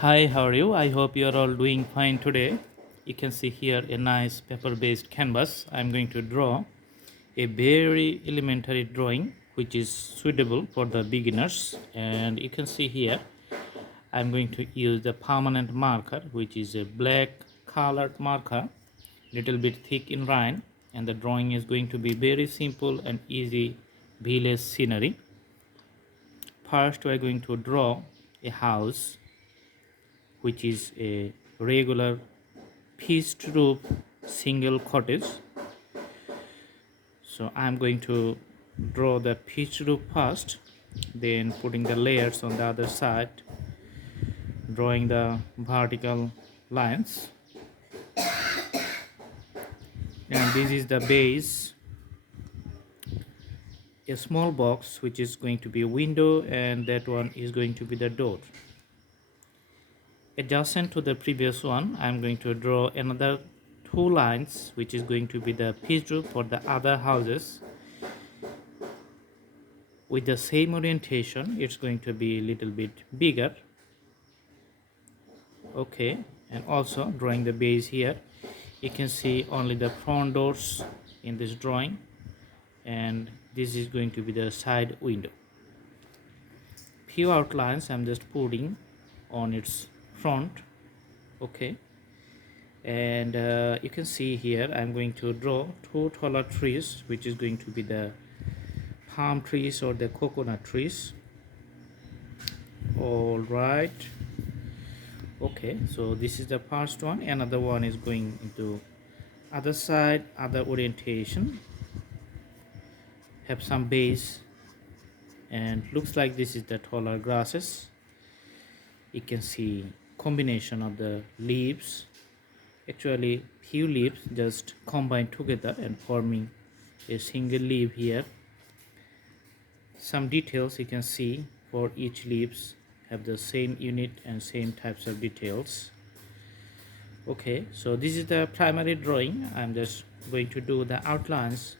Hi, how are you? I hope you are all doing fine today. You can see here a nice paper based canvas. I'm going to draw a very elementary drawing which is suitable for the beginners. And you can see here I'm going to use the permanent marker, which is a black colored marker, little bit thick in line, and the drawing is going to be very simple and easy village scenery. First, we're going to draw a house which is a regular pitched roof single cottage. So I'm going to draw the pitched roof first, then putting the layers on the other side, drawing the vertical lines, and this is the base, a small box which is going to be a window, and that one is going to be the door. Adjacent to the previous one, I'm going to draw another two lines which is going to be the pitched roof for the other houses. With the same orientation, it's going to be a little bit bigger. Okay, and also drawing the base here, you can see only the front doors in this drawing, and this is going to be the side window. Few outlines I'm just putting on its front. Okay, and you can see here I'm going to draw two taller trees, which is going to be the palm trees or the coconut trees. All right. Okay, so this is the first one. Another one is going into other side, other orientation, have some base, and looks like this is the taller grasses. You can see combination of the leaves, actually few leaves just combined together and forming a single leaf here. Some details you can see for each leaves have the same unit and same types of details. Okay, so this is the primary drawing. I'm just going to do the outlines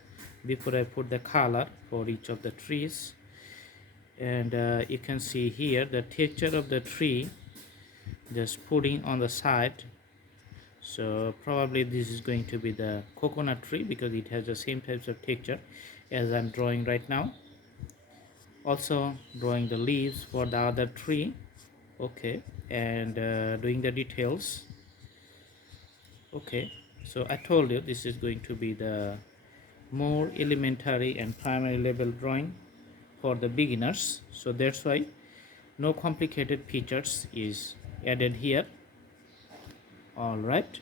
before I put the color for each of the trees. And you can see here the texture of the tree, just putting on the side. So probably this is going to be the coconut tree because it has the same types of texture as I'm drawing right now. Also drawing the leaves for the other tree. Okay, and doing the details. Okay, so I told you this is going to be the more elementary and primary level drawing for the beginners, so that's why no complicated features is added here. All right,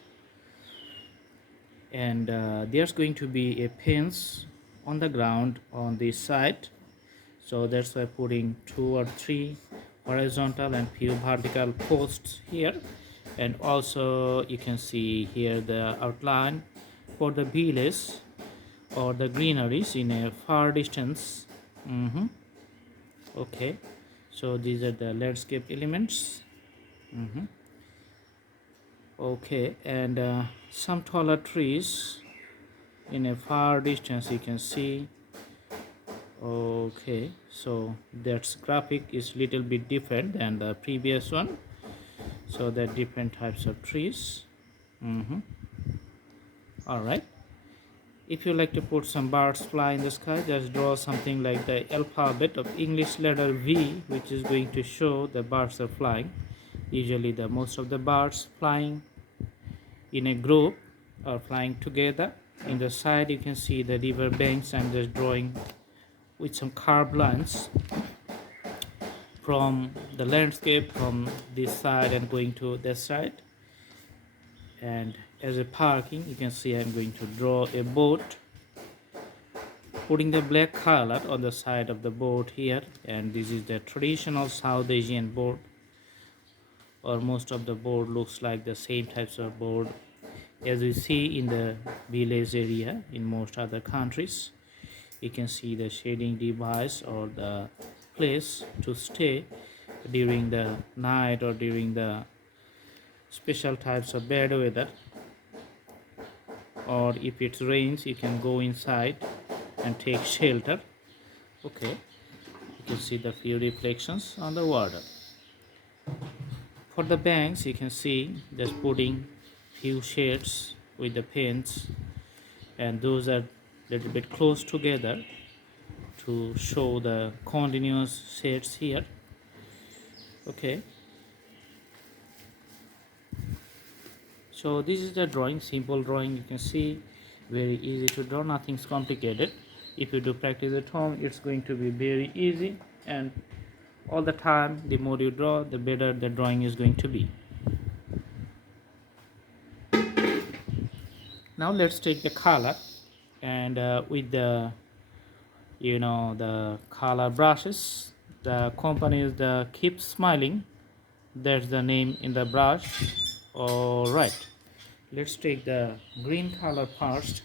and there's going to be a fence on the ground on this side, so that's why putting two or three horizontal and few vertical posts here. And also you can see here the outline for the village or the greeneries in a far distance. Okay, so these are the landscape elements. Okay, and some taller trees in a far distance you can see. Okay, so that graphic is little bit different than the previous one, so there are different types of trees. All right, if you like to put some birds fly in the sky, just draw something like the alphabet of English letter V, which is going to show the birds are flying. Usually the most of the birds flying in a group or flying together. In the side you can see the river banks. I'm just drawing with some curved lines from the landscape from this side and going to that side. And as a parking, you can see I'm going to draw a boat, putting the black color on the side of the boat here. And this is the traditional South Asian board, or most of the board looks like the same types of board as we see in the village area in most other countries. You can see the shading device or the place to stay during the night or during the special types of bad weather, or if it rains you can go inside and take shelter. Okay, you can see the few reflections on the water. For the banks, you can see just putting few shades with the paints, and those are little bit close together to show the continuous shades here. Okay, so this is the drawing, simple drawing. You can see very easy to draw, nothing's complicated. If you do practice at home, it's going to be very easy, and all the time the more you draw, the better the drawing is going to be. Now let's take the color, and with the the color brushes, the company is the Keep Smiling, that's the name in the brush. All right, let's take the green color first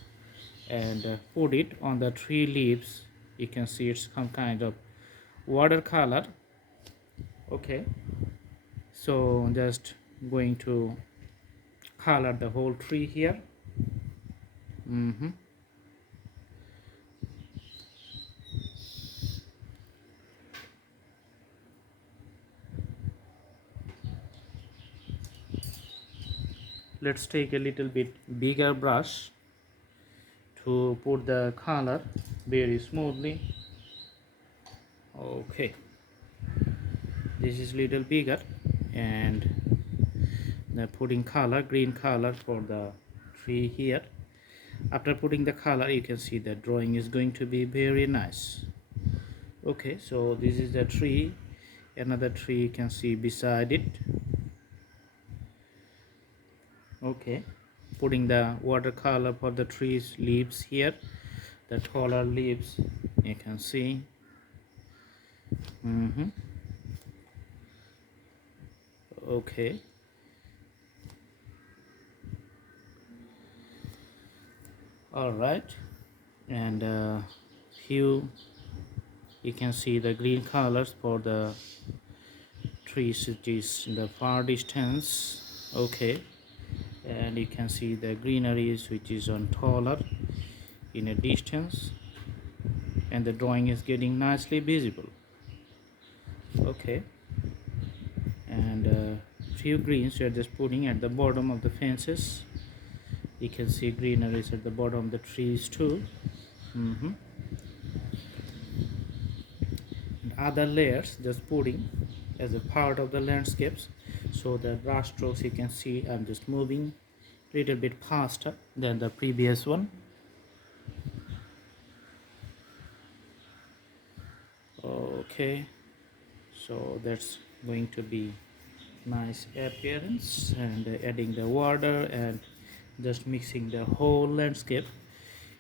and put it on the tree leaves. You can see it's some kind of watercolor. Okay, so just going to color the whole tree here. Let's take a little bit bigger brush to put the color very smoothly. Okay, this is little bigger, and the putting color, green color for the tree here. After putting the color, you can see the drawing is going to be very nice. Okay, so this is the tree, another tree you can see beside it. Okay, putting the watercolor for the trees leaves here, the taller leaves you can see. Okay, all right, and few you can see the green colors for the trees which is in the far distance. Okay, and you can see the greeneries which is on taller in a distance, and the drawing is getting nicely visible. Okay, and few greens we are just putting at the bottom of the fences. You can see greeneries at the bottom of the trees too. And other layers just putting as a part of the landscapes. So the brush strokes you can see I'm just moving a little bit faster than the previous one. Okay, so that's going to be nice appearance, and adding the water and just mixing the whole landscape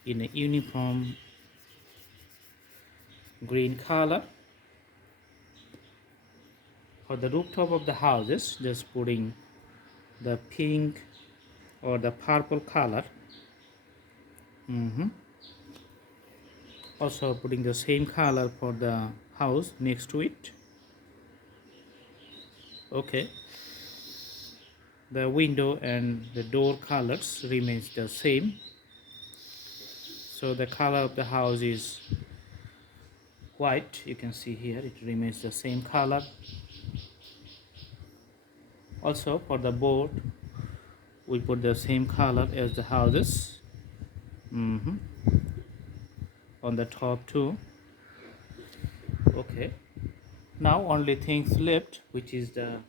in a uniform green color. For the rooftop of the houses, just putting the pink or the purple color. Also putting the same color for the house next to it. Okay, the window and the door colors remains the same, so the color of the house is white. You can see here it remains the same color. Also for the board we put the same color as the houses on the top too. Okay, now only things left, which is the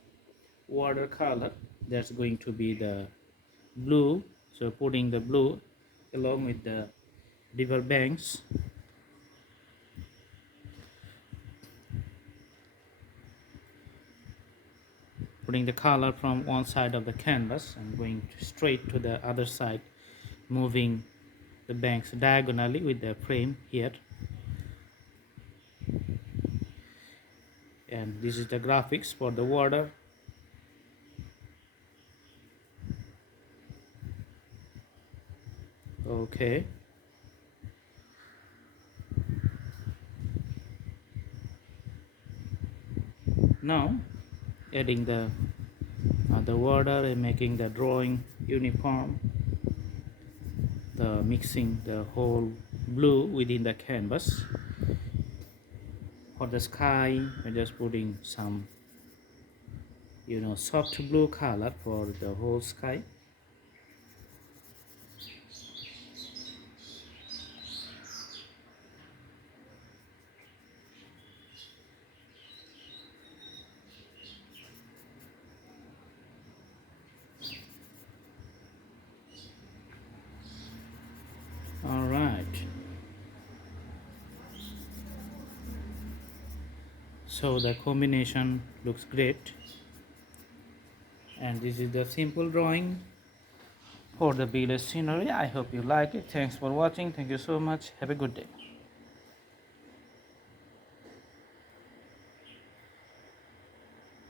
watercolor. That's going to be the blue, so putting the blue along with the river banks. Putting the color from one side of the canvas and going straight to the other side, moving the banks diagonally with the frame here. And this is the graphics for the water. Okay, now adding the water and making the drawing uniform, the mixing the whole blue within the canvas. For the sky, I'm just putting some soft blue color for the whole sky. All right, so the combination looks great, and this is the simple drawing for the village scenery. I hope you like it. Thanks for watching. Thank you so much. Have a good day.